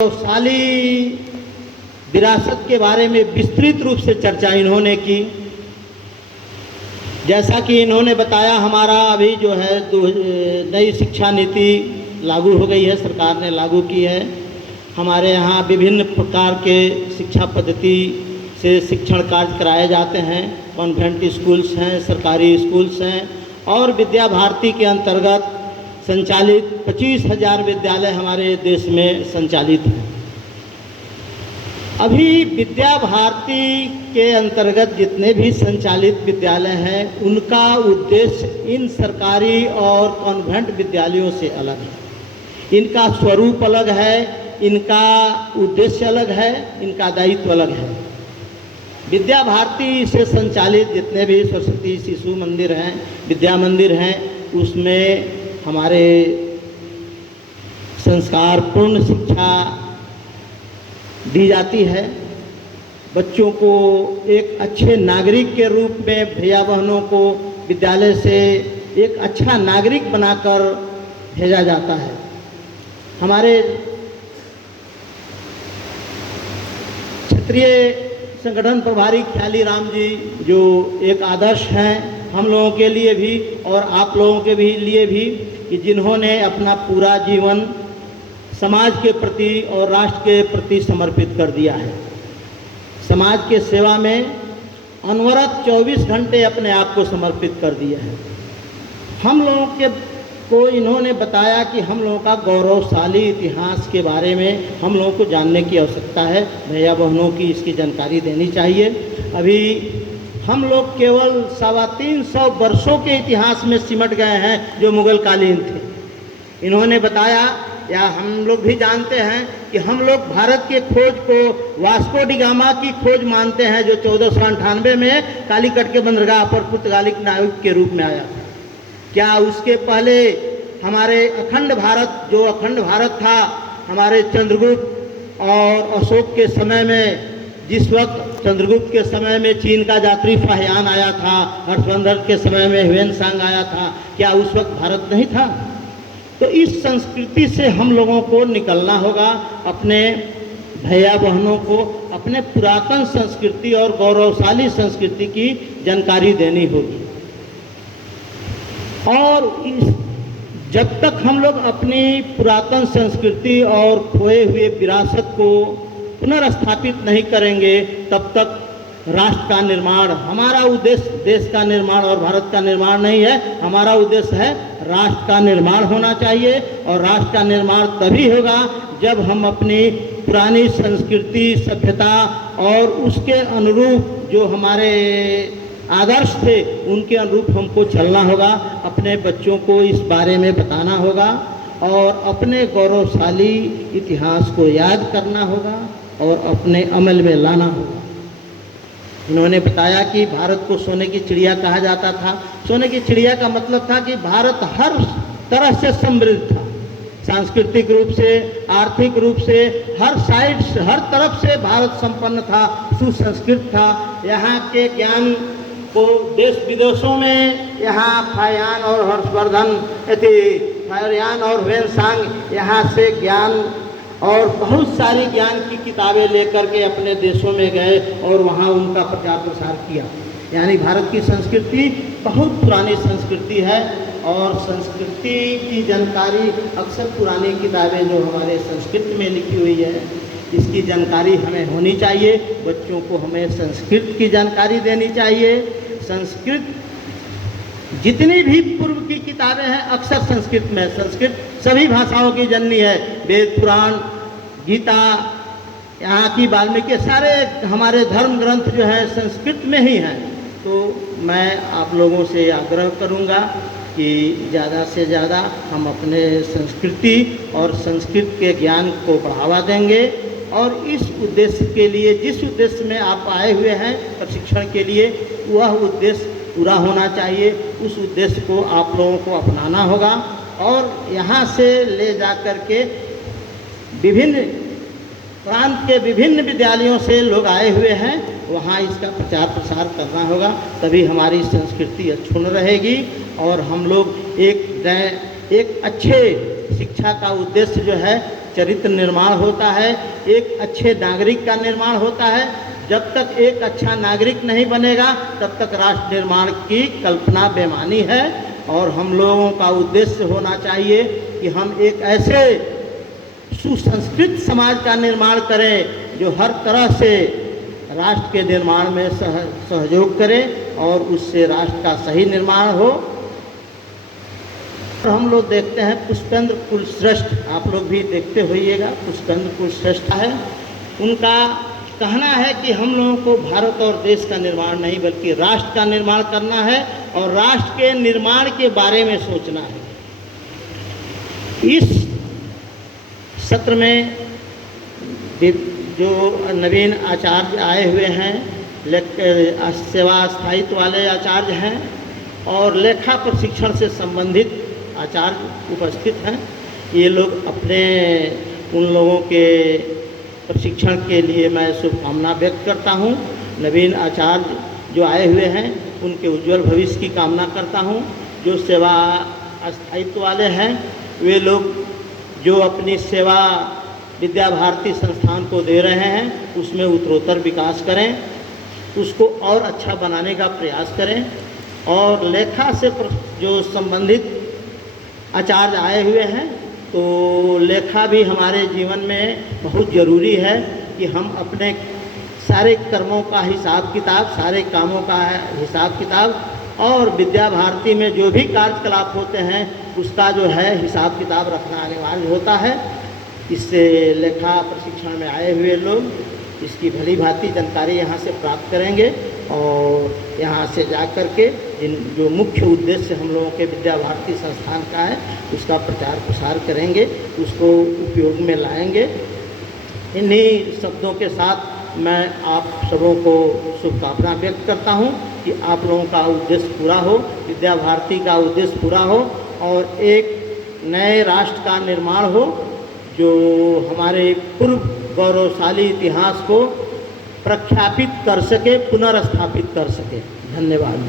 गौरवशाली विरासत के बारे में विस्तृत रूप से चर्चा इन्होंने की। जैसा कि इन्होंने बताया, हमारा अभी जो है नई शिक्षा नीति लागू हो गई है, सरकार ने लागू की है। हमारे यहाँ विभिन्न प्रकार के शिक्षा पद्धति से शिक्षण कार्य कराए जाते हैं। कॉन्वेंट स्कूल्स हैं, सरकारी स्कूल्स हैं और विद्या भारती के अंतर्गत संचालित 25,000 विद्यालय हमारे देश में संचालित हैं। अभी विद्या भारती के अंतर्गत जितने भी संचालित विद्यालय हैं, उनका उद्देश्य इन सरकारी और कॉन्वेंट विद्यालयों से अलग है। इनका स्वरूप अलग है, इनका उद्देश्य अलग है, इनका दायित्व अलग है। विद्या भारती से संचालित जितने भी सरस्वती शिशु मंदिर हैं, विद्या मंदिर हैं, उसमें हमारे संस्कारपूर्ण शिक्षा दी जाती है। बच्चों को एक अच्छे नागरिक के रूप में भैया बहनों को विद्यालय से एक अच्छा नागरिक बनाकर भेजा जाता है। हमारे क्षेत्रीय संगठन प्रभारी ख्याली राम जी जो एक आदर्श हैं हम लोगों के लिए भी और आप लोगों के भी लिए भी, कि जिन्होंने अपना पूरा जीवन समाज के प्रति और राष्ट्र के प्रति समर्पित कर दिया है। समाज के सेवा में अनवरत 24 घंटे अपने आप को समर्पित कर दिया है। हम लोगों को इन्होंने बताया कि हम लोगों का गौरवशाली इतिहास के बारे में हम लोगों को जानने की आवश्यकता है। भैया बहनों की इसकी जानकारी देनी चाहिए। अभी हम लोग केवल 350 वर्षों के इतिहास में सिमट गए हैं जो मुगल कालीन थे। इन्होंने बताया, या हम लोग भी जानते हैं कि हम लोग भारत के खोज को वास्को डी गामा की खोज मानते हैं, जो 1498 में कालीकट के बंदरगाह पर पुर्तगाली नाविक के रूप में आया। क्या उसके पहले हमारे अखंड भारत, जो अखंड भारत था, हमारे चंद्रगुप्त और अशोक के समय में, जिस वक्त चंद्रगुप्त के समय में चीन का यात्री फाहियान आया था, हर्षवर्धन के समय में ह्वेनसांग आया था, क्या उस वक्त भारत नहीं था? तो इस संस्कृति से हम लोगों को निकलना होगा। अपने भैया बहनों को अपने पुरातन संस्कृति और गौरवशाली संस्कृति की जानकारी देनी होगी। और जब तक हम लोग अपनी पुरातन संस्कृति और खोए हुए विरासत को पुनर्स्थापित नहीं करेंगे, तब तक राष्ट्र का निर्माण, हमारा उद्देश्य देश का निर्माण और भारत का निर्माण नहीं है। हमारा उद्देश्य है राष्ट्र का निर्माण होना चाहिए। और राष्ट्र का निर्माण तभी होगा जब हम अपनी पुरानी संस्कृति, सभ्यता और उसके अनुरूप जो हमारे आदर्श थे, उनके अनुरूप हमको चलना होगा। अपने बच्चों को इस बारे में बताना होगा और अपने गौरवशाली इतिहास को याद करना होगा और अपने अमल में लाना होगा। इन्होंने बताया कि भारत को सोने की चिड़िया कहा जाता था। सोने की चिड़िया का मतलब था कि भारत हर तरह से समृद्ध था, सांस्कृतिक रूप से, आर्थिक रूप से, हर साइड से, हर तरफ से भारत संपन्न था, सुसंस्कृत था। यहाँ के ज्ञान को देश विदेशों में, यहाँ फाहियान और हर्षवर्धन, फाहियान और ह्वेनसांग यहाँ से ज्ञान और बहुत सारी ज्ञान की किताबें लेकर के अपने देशों में गए और वहाँ उनका प्रचार प्रसार किया। यानी भारत की संस्कृति बहुत पुरानी संस्कृति है और संस्कृति की जानकारी अक्सर पुरानी किताबें जो हमारे संस्कृत में लिखी हुई है, इसकी जानकारी हमें होनी चाहिए। बच्चों को हमें संस्कृत की जानकारी देनी चाहिए। संस्कृत जितनी भी पूर्व की किताबें हैं अक्सर संस्कृत में, संस्कृत सभी भाषाओं की जननी है। वेद, पुराण, गीता, यहाँ की वाल्मीकि, सारे हमारे धर्म ग्रंथ जो हैं संस्कृत में ही हैं। तो मैं आप लोगों से आग्रह करूँगा कि ज़्यादा से ज़्यादा हम अपने संस्कृति और संस्कृत के ज्ञान को बढ़ावा देंगे और इस उद्देश्य के लिए, जिस उद्देश्य में आप आए हुए हैं प्रशिक्षण के लिए, वह उद्देश्य पूरा होना चाहिए। उस उद्देश्य को आप लोगों को अपनाना होगा और यहाँ से ले जा कर के विभिन्न प्रांत के विभिन्न विद्यालयों से लोग आए हुए हैं, वहाँ इसका प्रचार प्रसार करना होगा। तभी हमारी संस्कृति अक्षुण्ण रहेगी और हम लोग एक अच्छे शिक्षा का उद्देश्य जो है चरित्र निर्माण होता है, एक अच्छे नागरिक का निर्माण होता है। जब तक एक अच्छा नागरिक नहीं बनेगा तब तक राष्ट्र निर्माण की कल्पना बेमानी है। और हम लोगों का उद्देश्य होना चाहिए कि हम एक ऐसे सुसंस्कृत समाज का निर्माण करें जो हर तरह से राष्ट्र के निर्माण में सहयोग करे और उससे राष्ट्र का सही निर्माण हो। हम लोग देखते हैं पुष्पेंद्र कुलश्रेष्ठ, आप लोग भी देखते होइएगा, पुष्पेंद्र कुलश्रेष्ठ है। उनका कहना है कि हम लोगों को भारत और देश का निर्माण नहीं बल्कि राष्ट्र का निर्माण करना है और राष्ट्र के निर्माण के बारे में सोचना है। इस सत्र में जो नवीन आचार्य आए हुए हैं, सेवा स्थायित्व वाले आचार्य हैं और लेखा प्रशिक्षण से संबंधित आचार्य उपस्थित हैं। ये लोग अपने उन लोगों के प्रशिक्षण के लिए मैं शुभकामना व्यक्त करता हूँ। नवीन आचार्य जो आए हुए हैं उनके उज्जवल भविष्य की कामना करता हूँ। जो सेवा स्थायित्व वाले हैं वे लोग जो अपनी सेवा विद्या भारती संस्थान को दे रहे हैं उसमें उत्तरोत्तर विकास करें, उसको और अच्छा बनाने का प्रयास करें। और लेखा से जो संबंधित आचार्य आए हुए हैं तो लेखा भी हमारे जीवन में बहुत ज़रूरी है कि हम अपने सारे कर्मों का हिसाब किताब, सारे कामों का हिसाब किताब और विद्या भारती में जो भी कार्यकलाप होते हैं उसका जो है हिसाब किताब रखना अनिवार्य होता है। इससे लेखा प्रशिक्षण में आए हुए लोग इसकी भली भांति जानकारी यहाँ से प्राप्त करेंगे और यहाँ से जा कर के जो मुख्य उद्देश्य हम लोगों के विद्या भारती संस्थान का है उसका प्रचार प्रसार करेंगे, उसको उपयोग में लाएंगे। इन्हीं शब्दों के साथ मैं आप सबों को शुभकामना व्यक्त करता हूँ कि आप लोगों का उद्देश्य पूरा हो, विद्या भारती का उद्देश्य पूरा हो और एक नए राष्ट्र का निर्माण हो जो हमारे पूर्व गौरवशाली इतिहास को प्रख्यापित कर सके, पुनर्स्थापित कर सके। धन्यवाद।